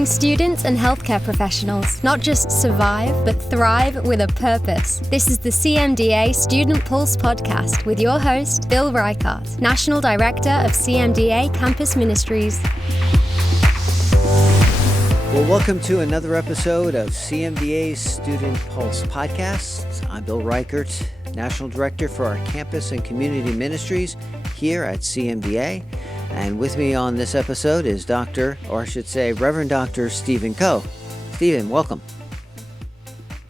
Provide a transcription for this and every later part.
helping students and healthcare professionals not just survive, but thrive with a purpose. This is the CMDA Student Pulse podcast with your host, Bill Reichart, National Director of CMDA Campus Ministries. Well, welcome to another episode of CMDA's Student Pulse podcast. I'm Bill Reichart, National Director for our Campus and Community Ministries here at CMDA. And with me on this episode is Reverend Dr. Stephen Coe. Stephen, welcome.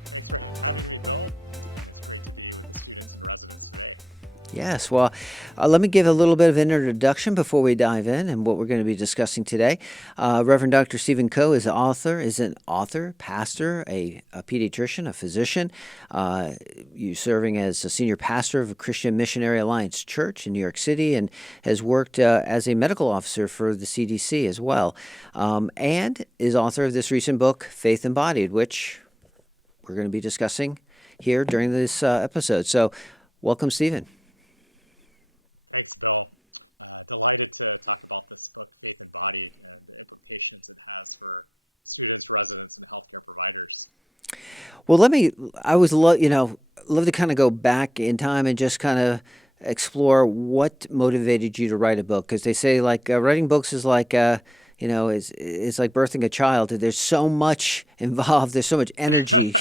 Thanks for having me, Bill. And it's great to be with the students and residents today. Yes, well, let me give a little bit of an introduction before we dive in and what we're going to be discussing today. Reverend Dr. Stephen Coe is an author, pastor, a pediatrician, a physician. You serving as a senior pastor of a Christian Missionary Alliance Church in New York City, and has worked as a medical officer for the CDC as well, and is author of this recent book, Faith Embodied, which we're going to be discussing here during this episode. So, welcome, Stephen. Thanks, Bill. Delighted to talk about this book, Faith Embodied, and the implications it has for students, residents, and healthcare providers. Well, I always love to kind of go back in time and just kind of explore what motivated you to write a book. Because they say writing books is like, is like birthing a child. There's so much involved. There's so much energy,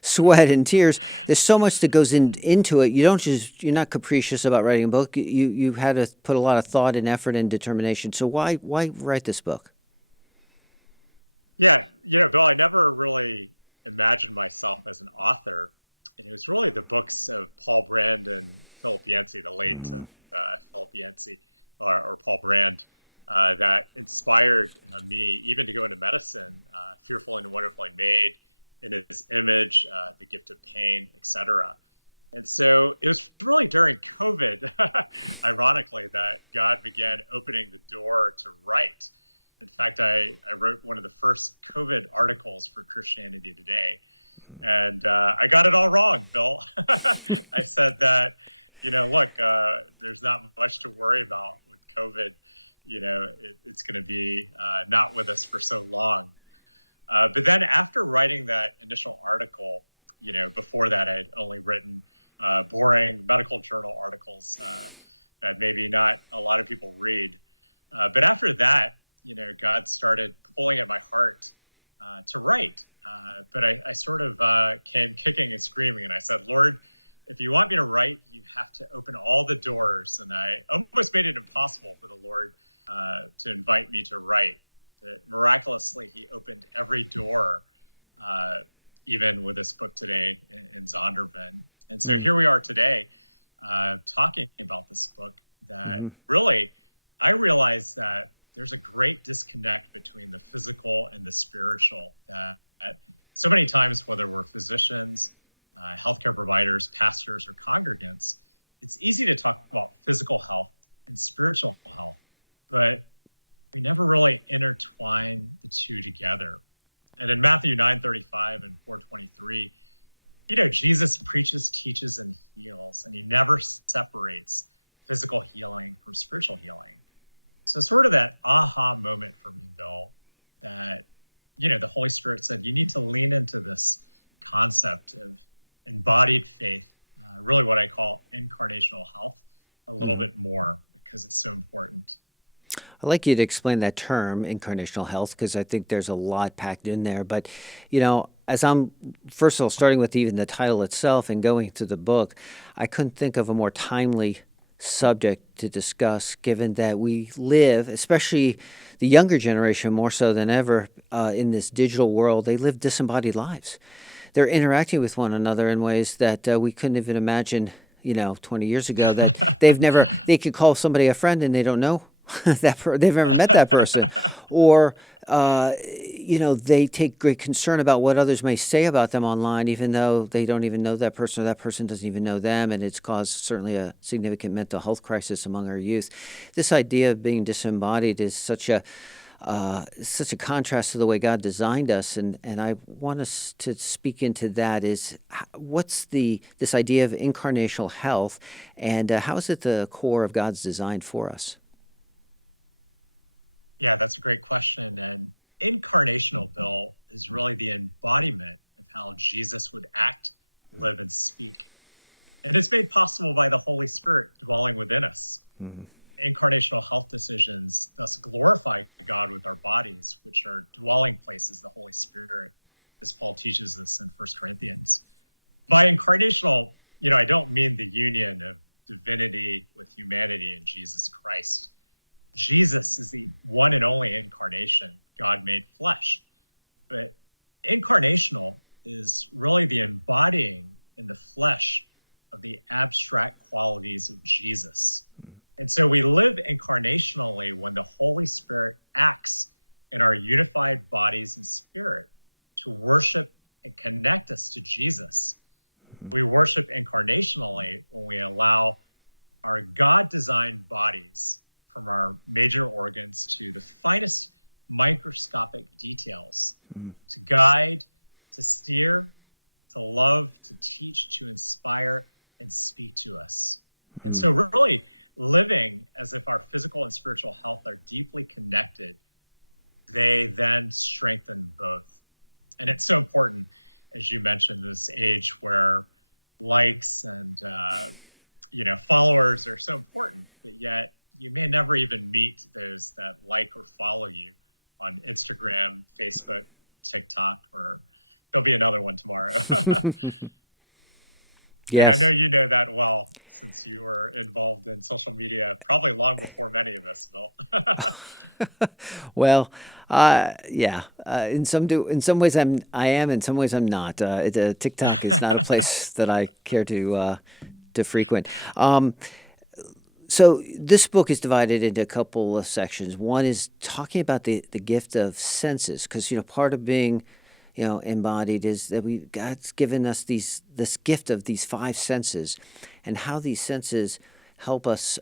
sweat, and tears. There's so much that goes into it. You're not capricious about writing a book. You had to put a lot of thought and effort and determination. So why write this book? Yeah, Bill, I never really imagined myself as an author. And it was really the books of Paul Brand and Philip Yancey, the late Philip Yancey, or Paul Brand, that inspired me even to go into medicine, Fearfully and Wonderfully Made, In His Image, The Gift of Pain, etc. And so it was really during COVID, ironically, that God began opening the door to write. In fact, I wrote one of the first COVID articles for Christianity Today, and I got it all wrong, Bill. I said that, there's not much to worry about with COVID. It's going to be not with us for so long. But then after writing that initial article, before that I'd only written boring medical journal articles that maybe not a lot of people read. But after that, God started pulling at my heart to write. But I sort of came kicking and screaming, and I said, Lord, if you want me to write, you have to open all the doors. And I almost made it impossible for the Lord to invite me to write. But miraculously, he opened every door, even with this book today in Zondervan. And so here we are today talking about this book that really, I realized that there's a great disconnect between the physical and the spiritual, that so many times, whether we're physicians, healthcare providers, pastors, or congregants, it's easy to talk about physical health and spiritual health, but we never really intertwine the two together. And in Matthew 9:35 and 4:23, Jesus preaches, teaches, and heals, and he never separates physical healing from spiritual healing. So sort of that aha moment for me, Bill, that, the Holy Spirit said, you need to lean into this concept of embodied faith, really what I call incarnational health, a little bit more, because it's so important. I'd like you to explain that term, incarnational health, because I think there's a lot packed in there. But, as I'm, first of all, starting with even the title itself and going through the book, I couldn't think of a more timely subject to discuss, given that we live, especially the younger generation more so than ever, in this digital world. They live disembodied lives. They're interacting with one another in ways that we couldn't even imagine, 20 years ago, that they could call somebody a friend and they don't know they've never met that person, or they take great concern about what others may say about them online, even though they don't even know that person, or that person doesn't even know them, and it's caused certainly a significant mental health crisis among our youth. This idea of being disembodied is such a contrast to the way God designed us, and I want us to speak into that. Is what's this idea of incarnational health, and how is it the core of God's design for us? Yeah, that's a great question. And incarnational, Bill, is really the embodiment of how Jesus would act, live, and speak. And it's made possible by the Holy Spirit dwelling within us. Mm-hmm. Incarnational health decisions thus glorify God with our bodies, which are dwelling places of the Holy Spirit, as Paul teaches us in 1 Corinthians. By incarnational, I don't mean the union of divinity with humanity in Jesus Christ. Jesus is the one and only incarnation, God made flesh. But incarnational is really the embodying in the flesh of the abstract qualities of Jesus. And so we live incarnationally when the Holy Spirit acts in our unified bodies and spirit to worship and connect us to Jesus. We worship incarnationally when we allow our God-designed bodies, from our major organs to the finest microscopic details, to guide, to steer, to love, to teach, to inspire, and speak to us. And so really living as if our physical and spiritual health are deeply connected, they then strengthen both. And it's so important, as you mentioned, this age where likes and followers are so important, but yet you may never even meet those that like or follow you on Instagram, Facebook, TikTok, or there'll be another one tomorrow. Yes. And I know you know that well, since you were involved in social media probably long before many of us, Bill. Well, yeah. In some ways I am. In some ways I'm not. TikTok is not a place that I care to frequent. So this book is divided into a couple of sections. One is talking about the gift of senses, because part of being embodied is that God's given us this gift of these 5 senses, and how these senses help us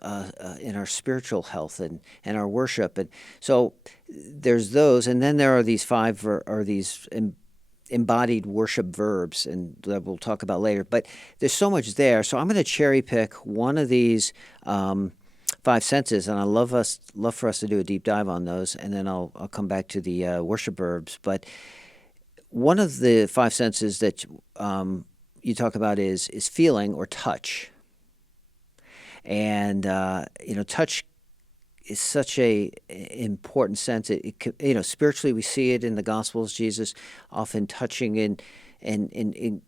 in our spiritual health and our worship. And so there's those, and then there are these 5 these embodied worship verbs, and that we'll talk about later. But there's so much there, so I'm going to cherry pick one of these 5 senses, and I'd love for us to do a deep dive on those, and then I'll come back to the worship verbs. But one of the 5 senses that you talk about is feeling or touch. And touch is such a important sense. It spiritually we see it in the Gospels. Jesus often touching, and it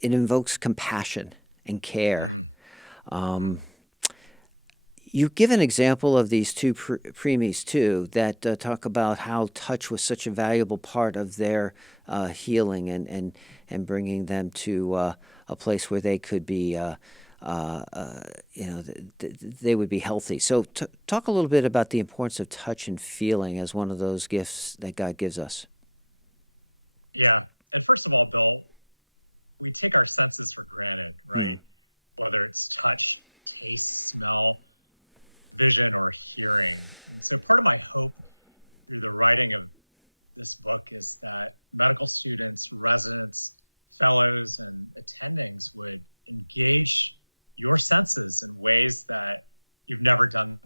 invokes compassion and care. You give an example of these 2 preemies too that talk about how touch was such a valuable part of their healing and bringing them to a place where they could be, they would be healthy. So talk a little bit about the importance of touch and feeling as one of those gifts that God gives us. Yeah, and first of all, Bill, we take our senses for granted, right? Whether it's touch, taste, smell, vision, or hearing. And so part of my hope through the writing of this book is that medical students, residents, fellows, and attendings would engage your senses in ways that you've never done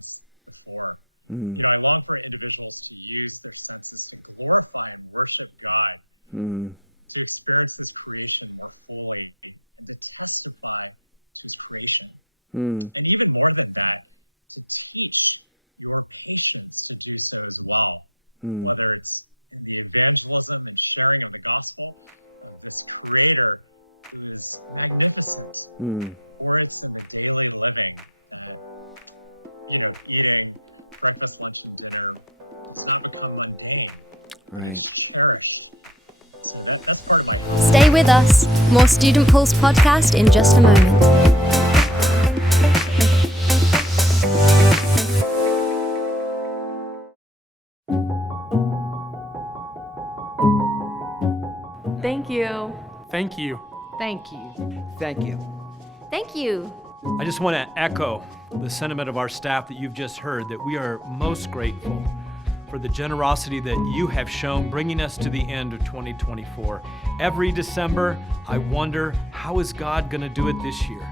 before. I long for individuals to use their senses to glorify and worship God, to experience His creation more fully, and to testify to His creation. And even more than that, to teach your patients to do so as well, whether it's in the evangelism and sharing of the gospel of this creator who is magnificent, or it's in the daily living that, eating breakfast, lunch, and dinner does not become mundane, but it's cherished. So that's part of my hope. Stay with us. More Student Pulse podcast in just a moment. Thank you. Thank you. Thank you. Thank you. Thank you. I just want to echo the sentiment of our staff that you've just heard, that we are most grateful for the generosity that you have shown bringing us to the end of 2024. Every December, I wonder, how is God going to do it this year?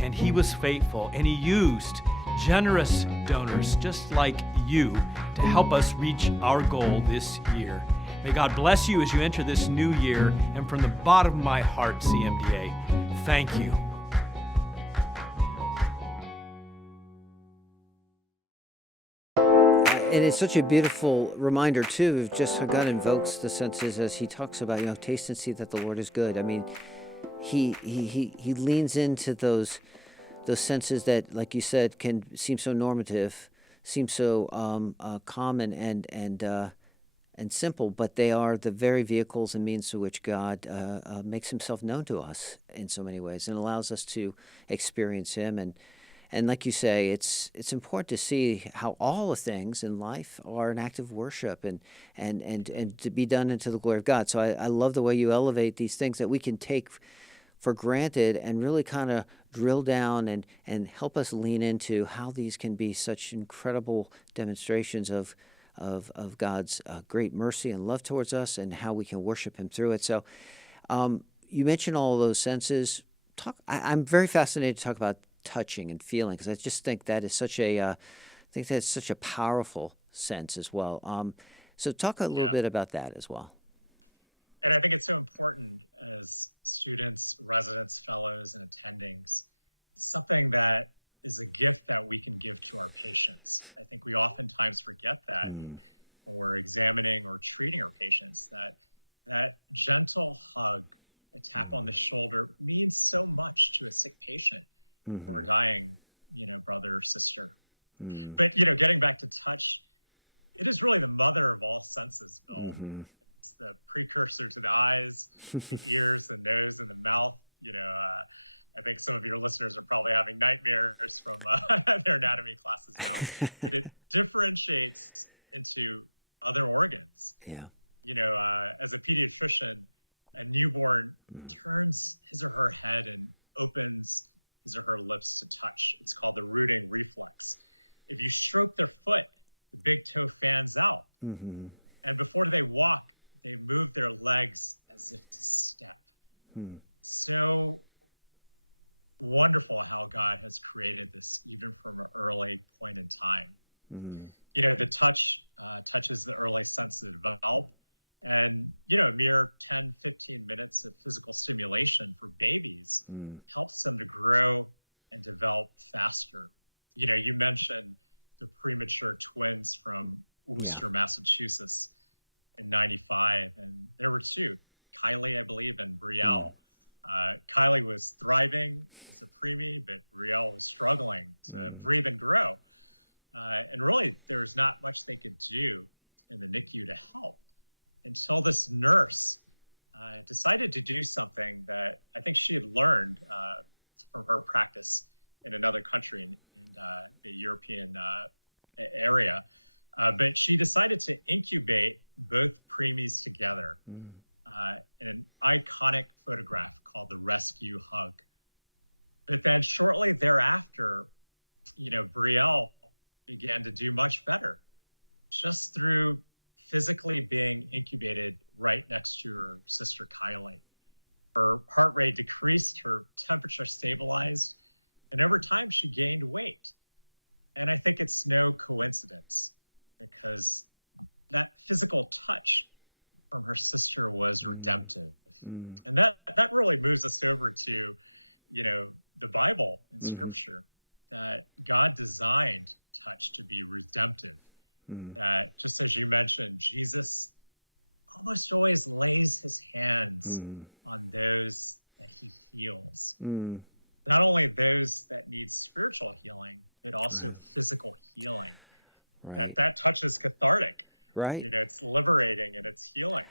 And He was faithful, and He used generous donors just like you to help us reach our goal this year. May God bless you as you enter this new year, and from the bottom of my heart, CMDA, thank you. And it's such a beautiful reminder, too, of just how God invokes the senses as he talks about, taste and see that the Lord is good. I mean, he leans into those senses that, like you said, can seem so normative, seem so common and simple, but they are the very vehicles and means through which God makes himself known to us in so many ways and allows us to experience him. And like you say, it's important to see how all the things in life are an act of worship and to be done into the glory of God. So I love the way you elevate these things that we can take for granted and really kind of drill down and help us lean into how these can be such incredible demonstrations of God's great mercy and love towards us, and how we can worship him through it. So you mentioned all of those senses. I'm very fascinated to talk about touching and feeling, because I just think that is such a powerful sense as well. So talk a little bit about that as well. And I think it's so important as students, residents, fellows, and attendings. It's something that is a gift that we can give to our patients. I think we oftentimes forget that when we're examining or treating our patients, that gentle hug, a tap on the shoulder means so much to a sick patient or a dying, brother or sister. But, getting back to touch, it is really the mother of all senses, Bill. It's the precursor to the eyes, the ears, the nose, and the mouth. I think some of your listeners are probably having nightmares from their anatomy classes now. But it differentiates into other organs. Yeah. As a pediatrician, a newborn turns his or her head and opens his or her lips to touch. It's called the rooting reflex. If you stroke their foot, the big toe fans out. And before they walk, they move their legs as if to step. So wonderful how God has created this, even from an early point in time. The touch touches the early senses to develop. And, a mere 10, 15 minutes of physical stimulation for babies helps them to grow and develop faster. You mentioned the premature twins from Worcester, Massachusetts in 95. And there were two, Kylie, I believe, and Brielle. Kylie was thriving as a preemie, but Brielle was struggling to breathe and grow. And really, there was not much they could do in the NICU to help until this nurse decided to do something that I think she had learned from her practice in another country in the European area. But she decided to incubate both preemies together in an iconic photograph called the Rescue Hug. But then shortly thereafter, Brielle began to do much better just through physically being incubated right next to her sister Kylie. Her heart rate decreased, her temperature stabilized, and over time she gained weight. And I think it's no coincidence, because that physical touch from her sister was redemptive. And that really moves us over to, the Bible and Scripture, that God designed touch to be redemptive. That, just as you mentioned, Jesus almost always lays his hands on those that he heals. Not only those that need spiritual healing, but also physical healing. That touch is cathartic. It's liberating and it's healing.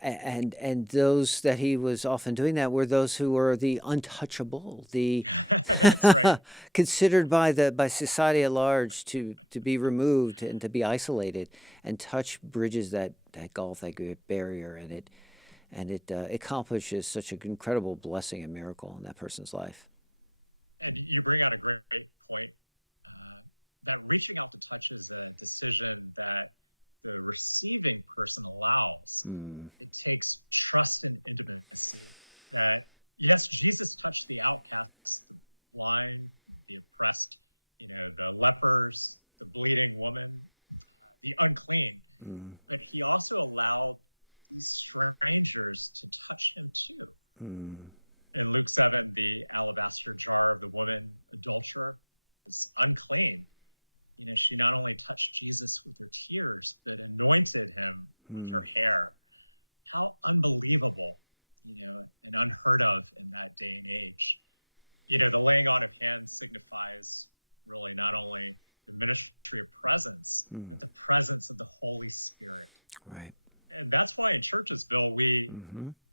And those that he was often doing that were those who were the untouchable, the That's right. considered by society at large to be removed and to be isolated. And touch bridges that gulf, that great barrier, and it accomplishes such an incredible blessing and miracle in that person's life. And you bring out a great point. That reaching out to touch is a decision that the receiving person allows. It takes trust and intimacy. That, yes, Jesus touched the outcasts, the blind, the oppressed, the lepers, the bleeding woman, the unclean. But he also allowed these strangers to touch him too. In Luke 7, the alabaster jar of the woman adulterer is unclean. She not only touched Jesus with her tears, but anointed him with her hair. How unbelievable, and unheard of in that day and age. The laying on of hands signifies really not only the ministry of presence, but the presence of the Holy Spirit. Right. And that's why in churches, Bill, we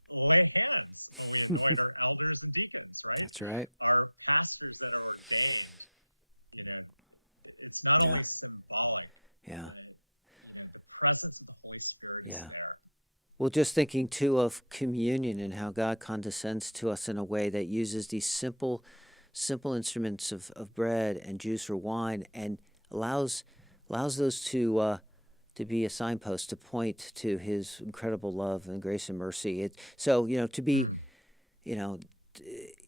lay hands when we anoint our elders and deacons, right? That's right. Our pastors that are ordained, it's not only symbolic, but, the presence of the Holy Spirit is there. Well, just thinking too of communion and how God condescends to us in a way that uses these simple instruments of bread and juice or wine, and allows those to be a signpost to point to His incredible love and grace and mercy. To be,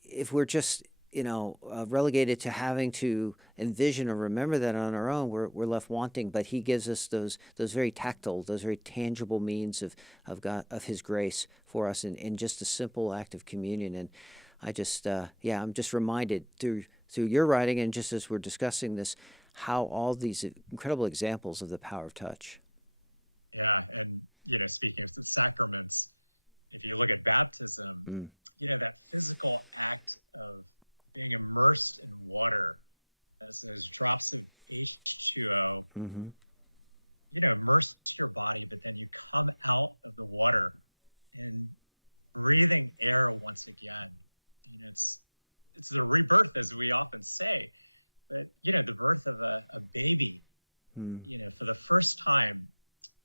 if we're just relegated to having to envision or remember that on our own, we're left wanting. But He gives us those very tactile, those very tangible means of God, of His grace for us in just a simple act of communion. And I just I'm just reminded through your writing, and just as we're discussing this, how all these incredible examples of the power of touch. Yeah, and speaking of the sacraments, if you look at baptism, that physical act of being immersed in water as those drops of H2O, immerse your body, but then you come out of the water and breathing air once again. It's the rebirth, as we often say, but the birth of a baby. For the first time,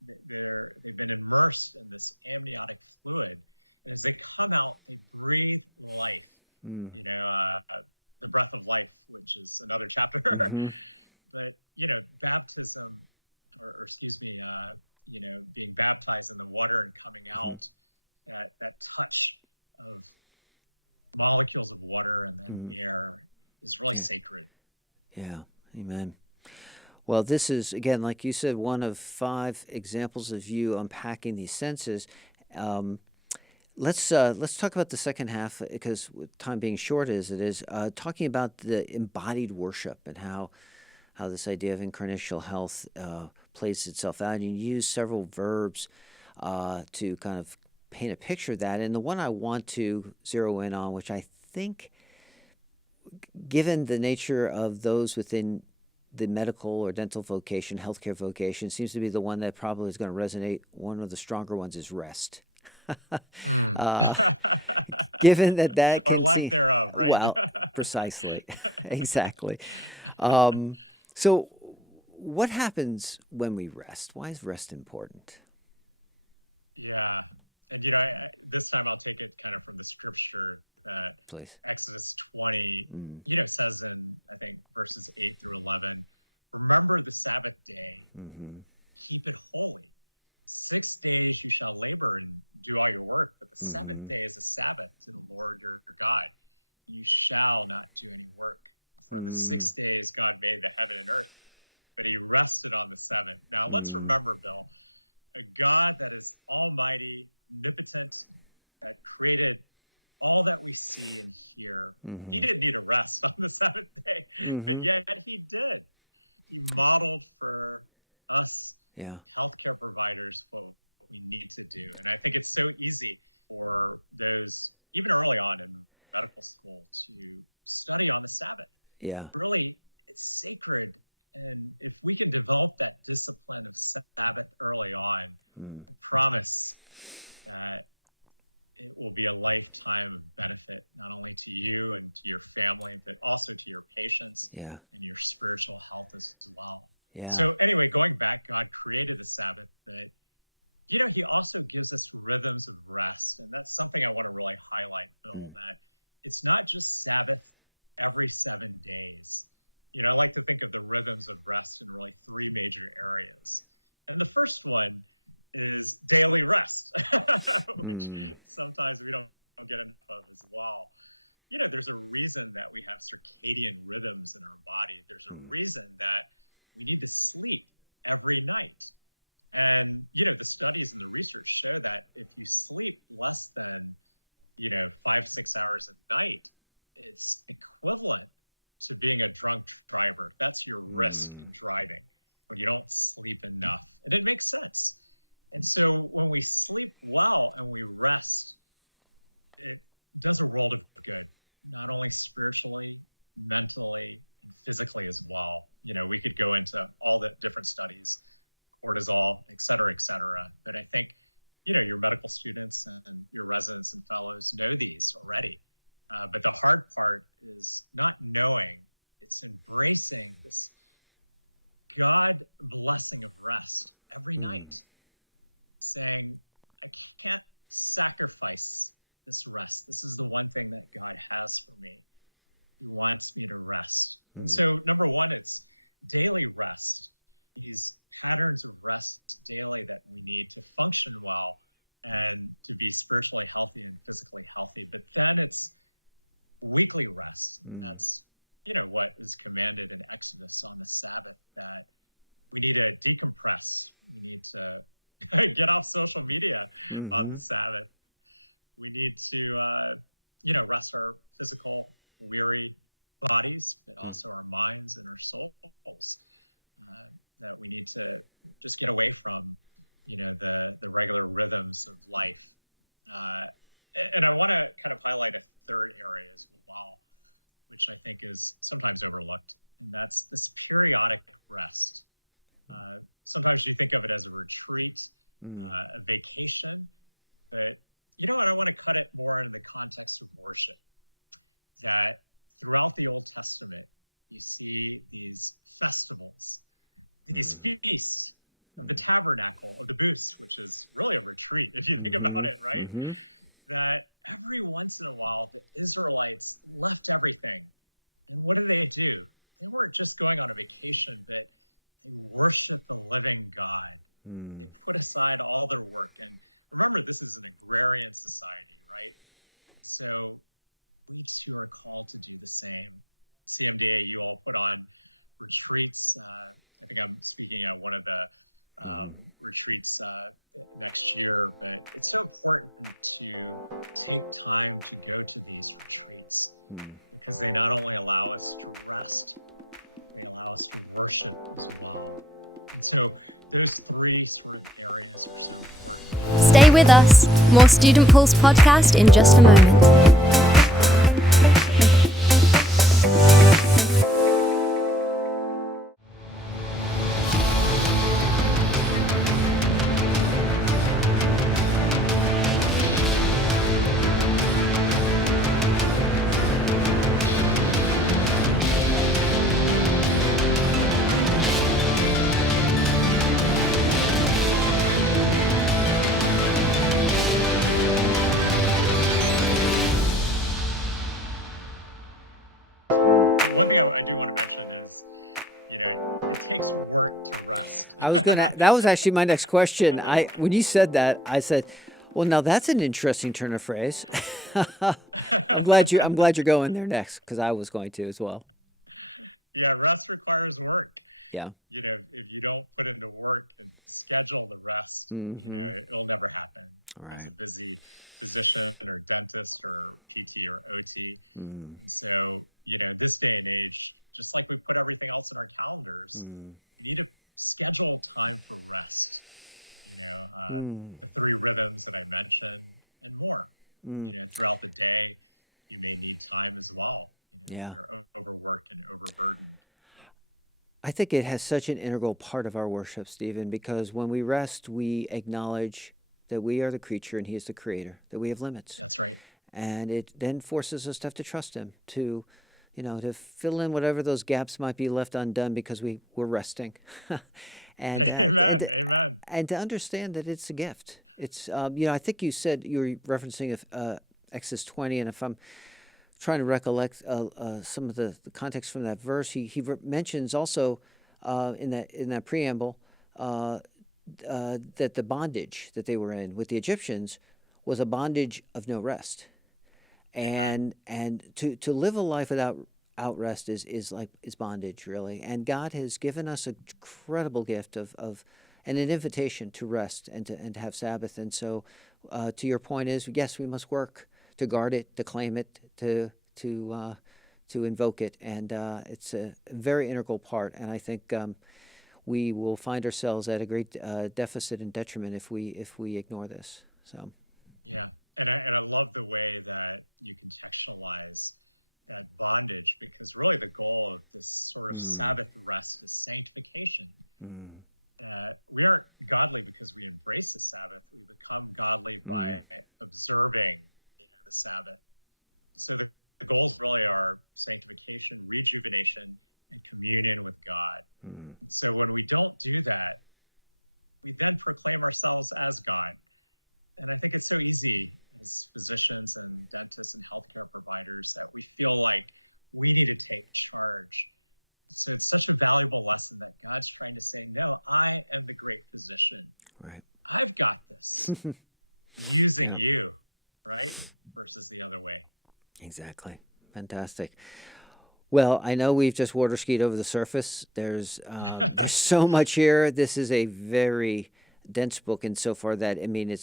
they've been immersed in this amniotic fluid, and as they come out, they breathe life. The breath of life, which is another chapter. But baptism, or excuse me, being baptized in the water and coming out, that touch of molecules of water and then air is really sacred. Yeah. Amen. Well, this is, again, like you said, one of 5 examples of you unpacking these senses. Let's talk about the second half, because with time being short as it is, talking about the embodied worship and how this idea of incarnational health plays itself out. And you use several verbs to kind of paint a picture of that. And the one I want to zero in on, which I think, given the nature of those within the medical or dental vocation, healthcare vocation, seems to be the one that probably is going to resonate. One of the stronger ones is rest. Given that or lack thereof, right? Well, precisely. Exactly. So what happens when we rest? Why is rest important? Yeah. And, this time I'll take it kind of from the scripture that Please. Exodus 20, says in, I think, verses 8 through 11, remember the Sabbath day, keep it holy. 6 days you shall labor and do all your work, but the seventh day is a Sabbath to the Lord your God. You shall not do any work. For in the 6 days God made the heaven and earth, but He rested on the seventh. Now let's remember, Bill, a God that is almighty, omnipotent, that created all that we see and hear. He didn't need a rest on the seventh day, but yet He did. He modeled for us healthcare providers what we need to do. And I think it's so easy for those, even early on in medical school, to study on the Sabbath. Yeah. Really, it's sacred. And if we can develop that discipline of Sabbath early on, I promise that it will be a lifetime of benefit, not only to you and to your family, but also to your patients and your spiritual health as well. Yeah. So anyway, going back, God created the Sabbath, but He also gives us rhythms of rest. And that's something I want to really highlight, Bill, that it's not just Sabbath every 7 days. I like to think of the rhythms of rest in really 3 major areas. And the first one is daily rest, which sometimes we don't get enough of as well. there's a reason that we have circadian rhythms in our body. There's a reason that we need to sleep every night. And, the studies and the research show that if you sleep less than, 5-6 hours a night, it's equivalent to being a drunk driver. That's your risk in driving when you don't sleep enough. And it makes sense. And so when we sleep well and we rest, it does a world of good, not only spiritually, mentally, and physically as well. We could go into all the different studies, cortisol, et cetera, et cetera. But I think, your medical students and your residents and fellows know these already. But the hard part is not knowing, it's embracing this God blessing of rest every night, saying, I can't sacrifice this rest. This is the one thing that God has for me. He wants me to rest. And so, number one, it's daily rest, these patterns of rest daily that we need to function well and to be spiritually healthy and physically healthy. But then it's weekly rest. That's, what is commanded in Exodus on the Sabbath, that we need to decompress. We need to get off social media on the Sabbath. We need to, rest our physical, weary bodies, but also our minds and our souls. That we need to just get away from, the regular rhythms of life. And I want to kind of highlight a third area as well, which I think is sometimes overlooked, and that's this periodic rest. Sometimes you think of it as a retreat, a vacation, but I want to cut it more into the context of worship. That throughout the Old Testament, you see these festivals, these feasts of the tabernacle, of the booths, which is really a retreat, if you think about it, right? That every once in a while, the Israelites left everything. And what did they do? They weren't just going on a vacation, but they worshiped the living God. They put aside all their work. And remember, this is an agrarian society, right? So we too are called to do the same. CMDA, you all put on retreats. I think I'm speaking at one of the retreats next year, but it's so important to take time to go to these retreats because they not only allow us to rest, they allow us to worship as well. And so those three sort of areas are so important. Stay with us. More Student Pulse podcast in just a moment. One thing I do want to mention is, it takes work to rest. That was actually my next question. When you said that, I said, well, now that's an interesting turn of phrase. I'm glad you're going there next, because I was going to as well. Yeah, rest requires work. Yeah. If you don't put into work and schedule the rest, it'll never happen. Right. As a busy physician or dentist or PT or OT. And so, this day and age, just like we put everything else in our calendars, you need to schedule time for rest. The three rhythms that I mentioned and more. Throughout the day, you may need time as well. When you're overworked and overburdened. I think it has such an integral part of our worship, Stephen, because when we rest, we acknowledge that we are the creature and he is the creator, that we have limits. That's right. And it then forces us to have to trust him, to fill in whatever those gaps might be left undone because we're resting. And Amen. And to understand that it's a gift. It's, I think you said you were referencing Exodus 20, and if I'm trying to recollect some of the context from that verse, he mentions also in that preamble that the bondage that they were in with the Egyptians was a bondage of no rest. and to live a life without rest is bondage, really. And God has given us an incredible gift of and an invitation to rest and to have Sabbath. And so, to your point is, yes, we must work to guard it, to claim it, to invoke it, and it's a very integral part. And I think we will find ourselves at a great deficit and detriment if we ignore this. So, yeah, and I love the way that you contextualize that bondage, because really the goal of this sort of Sabbath rest is sanctification. We aren't godly because we embrace the Sabbath. We become godly by observing, the Sabbath. So the goals really are sanctification, rejuvenation, and communion with God. So when we don't do that, we then proclaim ourselves as God. And I think it's so easy as physicians and dentists and healthcare providers that we feel like we need to take charge. So it's such a valuable lesson that God's trying to say, no, I am the great physician. right. I've got this. Using you, right? Versus the other way. Exactly. Fantastic. Well, I know we've just water skied over the surface. There's so much here. This is a very dense book insofar that, I mean,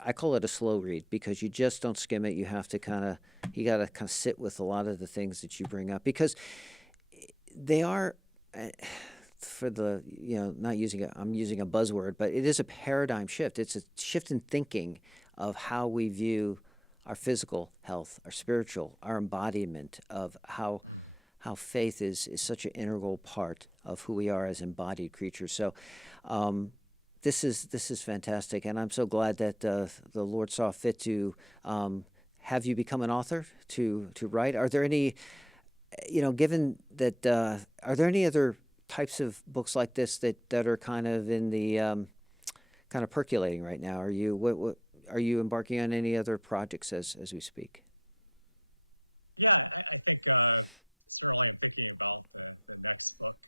I call it a slow read, because you just don't skim it. You have to you got to kind of sit with a lot of the things that you bring up, because they are, for the, not using I'm using a buzzword, but it is a paradigm shift. It's a shift in thinking of how we view our physical health, our spiritual, our embodiment of how faith is such an integral part of who we are as embodied creatures. So this is fantastic, and I'm so glad that the Lord saw fit to have you become an author, to write. Are there any, given that, are there any other types of books like this that are kind of in the kind of percolating right now? Are you embarking on any other projects as we speak? Yeah, I think certainly I'm thinking about the next book,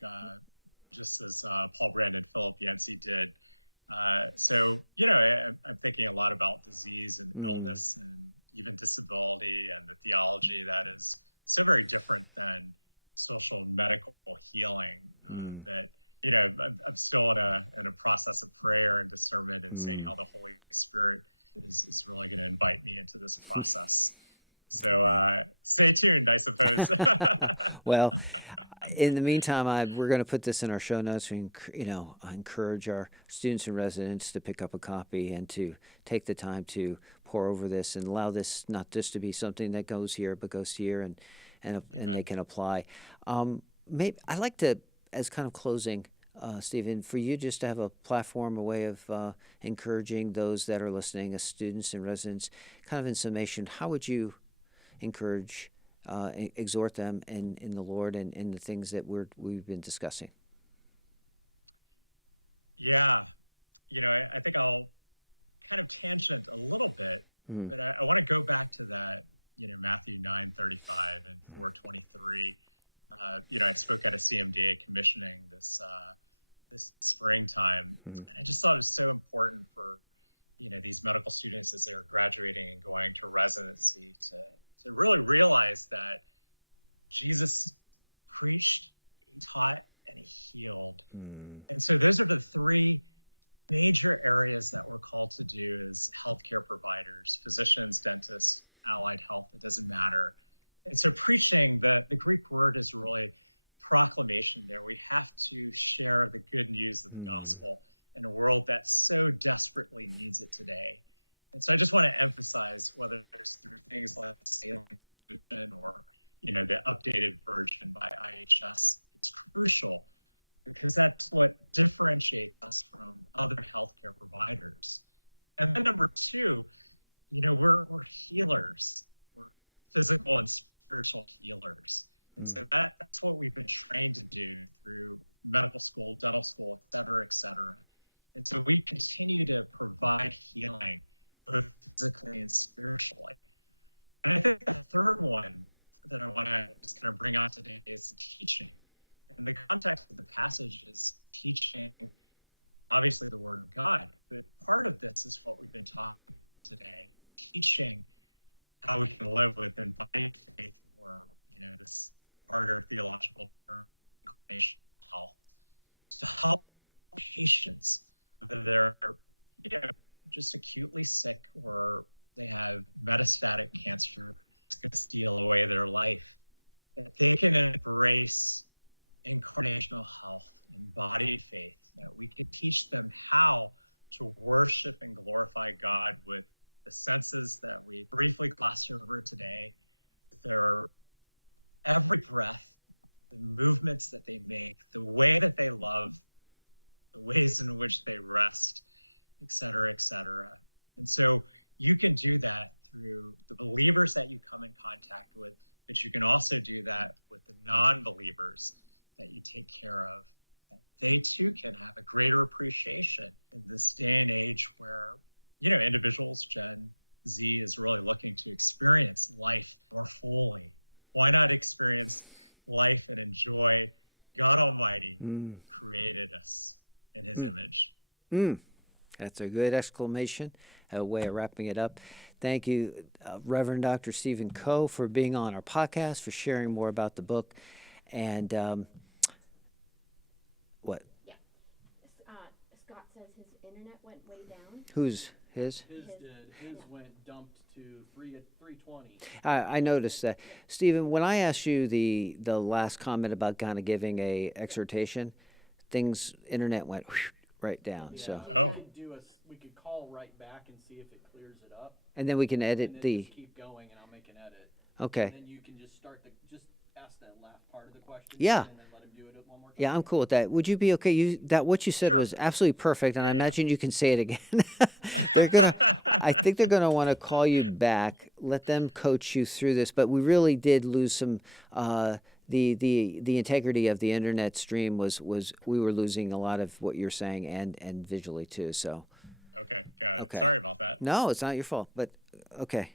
just as Paul Brand and Philip Yancey did. So, I'm thinking a lot about disease and illness and even disability, and the theology that is so very different than social and medical healing. That, I'm still in a process of prayer and discernment, and seeing how the Holy Spirit is really going to invite me into this process. So stay tuned, I suppose. Well, in the meantime, we're going to put this in our show notes. We, I encourage our students and residents to pick up a copy and to take the time to pour over this and allow this not just to be something that goes here, but goes here and they can apply. Maybe I'd like to, as kind of closing, Stephen, for you just to have a platform, a way of encouraging those that are listening, as students and residents, kind of in summation, how would you encourage, exhort them in the Lord and in the things that we've been discussing? Yeah, I think I'll kind of tangent a little bit, but I want to go back to that, Matthew 9:35 and 4:23. I spoke at a CMDA commissioning this springtime, and I just thought it was so important for these medical students as they're graduating and going to residency to really realize that Jesus preached, he taught, and he healed. And so those are the three major areas that we're called to do as healthcare providers, physicians, dentists, allied health, it doesn't matter. And so preaching, the Greek word is really proclamation there. We have to share the good news of the gospel in a world that so desperately needs it today. And so I just want to emphasize, whether it's through things like the Salem Version or, the updated version by IHS, it's crucial because that's what differentiates us from other healthcare providers. And then number two, we're healers. We're physical and spiritual healers. And so that's what we've been trained to do through medical school, dental school, et cetera, et cetera. And so we continue to provide healing, both physically and spiritually. And I think the third one that I want to just kind of bring on today is teaching. And the context of the passage is teaching, obviously, the Word of God. But part of this is what we've been talking about today, teaching how we can live with embodied faith, or this harder theological term, incarnational health, to help patients, whether they're just acutely sick or they have metastatic cancer that's going to steal away their life, that they can embrace incarnational health, embodied faith, that we could teach them how to worship and glorify God with the senses that we briefly glossed over today, their every breath, the movements that they make, the way that they love, the ways in which they rest, et cetera, et cetera. And so you can do that through the believers that you come in contact with, but you can also do that with the non-believers that you take care of. They too can have a greater appreciation in this day and age where, individuals, Gen Z is really looking to experience life more fully. Why not experience life and enjoy God Almighty created us in his image? That's a good exclamation, a way of wrapping it up. Thank you, Reverend Dr. Stephen Coe, for being on our podcast, for sharing more about the book. And what? Yeah. Scott says his internet went way down. Who's his? His did. His went dumped to 320. I noticed that. Stephen, when I asked you the last comment about kind of giving a exhortation, internet went right down. Yeah, So we could call right back and see if it clears it up. And then we can edit and then just keep going, and I'll make an edit. Okay. And then you can just ask that last part of the question. Yeah. And then let him do it one more time. Yeah, I'm cool with that. Would you be okay? What you said Sure. was absolutely perfect, and Yeah, I imagine you can say it again. I think they're gonna want to call you back. Let them coach you through this. But we really did lose some. The integrity of the internet stream was we were losing a lot of what you're saying and visually too. So. Okay, got it. Okay. Sorry about that. No, it's not your fault. But okay.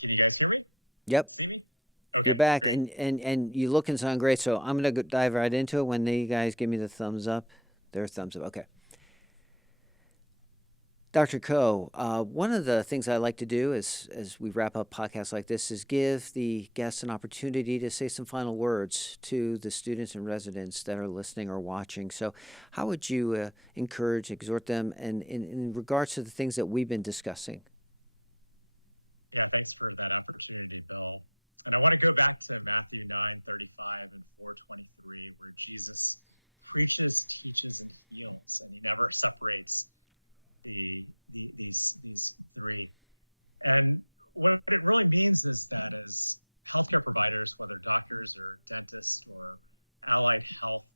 Can you guys hear me? Yep. See me? Okay. You're back, great. and you look and sound great. So I'm gonna dive right into it when you guys give me the thumbs up. Their thumbs up. Okay. Dr. Coe, one of the things I like to do as we wrap up podcasts like this is give the guests an opportunity to say some final words to the students and residents that are listening or watching. So how would you encourage, exhort them in regards to the things that we've been discussing? Yeah, thanks for that opportunity, Bill. And I want to go back to Matthew 9:35 and 4:23, where Jesus preaches, teaches, and heals, and he never separates these three. And what it really means is that as healthcare providers, whether doctors or dentists or allied health,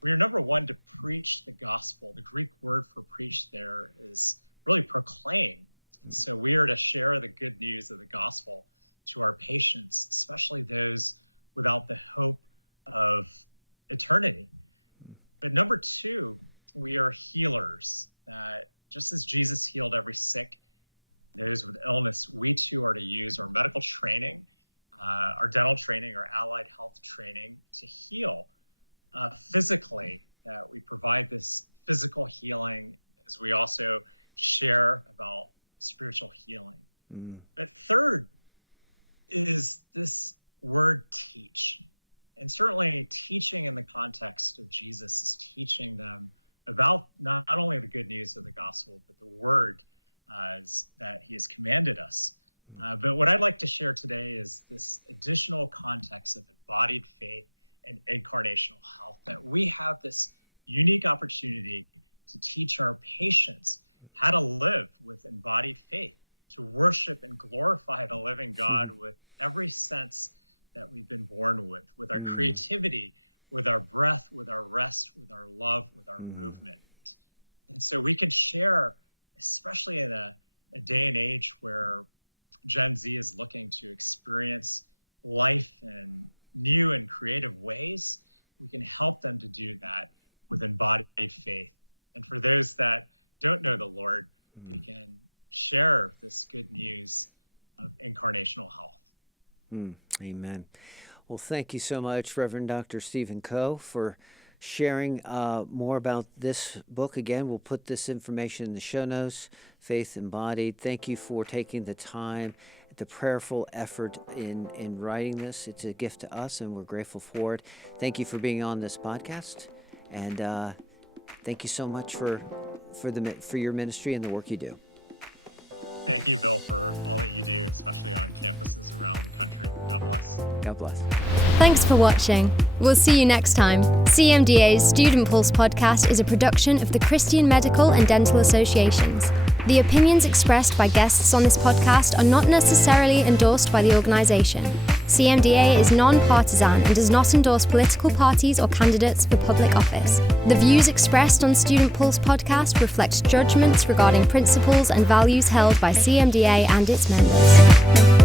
we are number one to preach the gospel. The Greek word for preach there is really proclaim. And so we are to share the good news of the gospel to our patients, especially those without the hope of eternity. But number two, we are healers. That just as Jesus healed every sick, those with illness, we too are to use our medical training, our dental training, our allied health training to heal physically. That we provide this physical healing as we also share about spiritual healing. But third is this word teach. And certainly teaching in the context of Jesus is teaching them about not only the good news of the gospel, but the word that he has commanded us. But what I'd like to share today is this additional context of embodied faith and incarnational health, that we have this unique opportunity to teach our patients how to live with embodied faith, to worship and glorify the living God with every sense that we've been born with our creativity, with our breath, with our rest, with our love, with our movement. And so we can share, especially in a day and age where Gen Z is looking to experience life in new and creative ways, we can help them to do that with embodied faith. And for those that don't know the Lord, we can share this good news of incarnational health. Amen. Well, thank you so much, Reverend Dr. Stephen Coe, for sharing more about this book. Again, we'll put this information in the show notes, Faith Embodied. Thank you for taking the time, the prayerful effort in writing this. It's a gift to us, and we're grateful for it. Thank you for being on this podcast, and thank you so much for your ministry and the work you do. Thank you, Bill, for all that you do, especially on campuses around the country. God bless. God bless. Thanks for watching. We'll see you next time. CMDA's Student Pulse podcast is a production of the Christian Medical and Dental Associations. The opinions expressed by guests on this podcast are not necessarily endorsed by the organization. CMDA is non-partisan and does not endorse political parties or candidates for public office. The views expressed on Student Pulse podcast reflect judgments regarding principles and values held by CMDA and its members.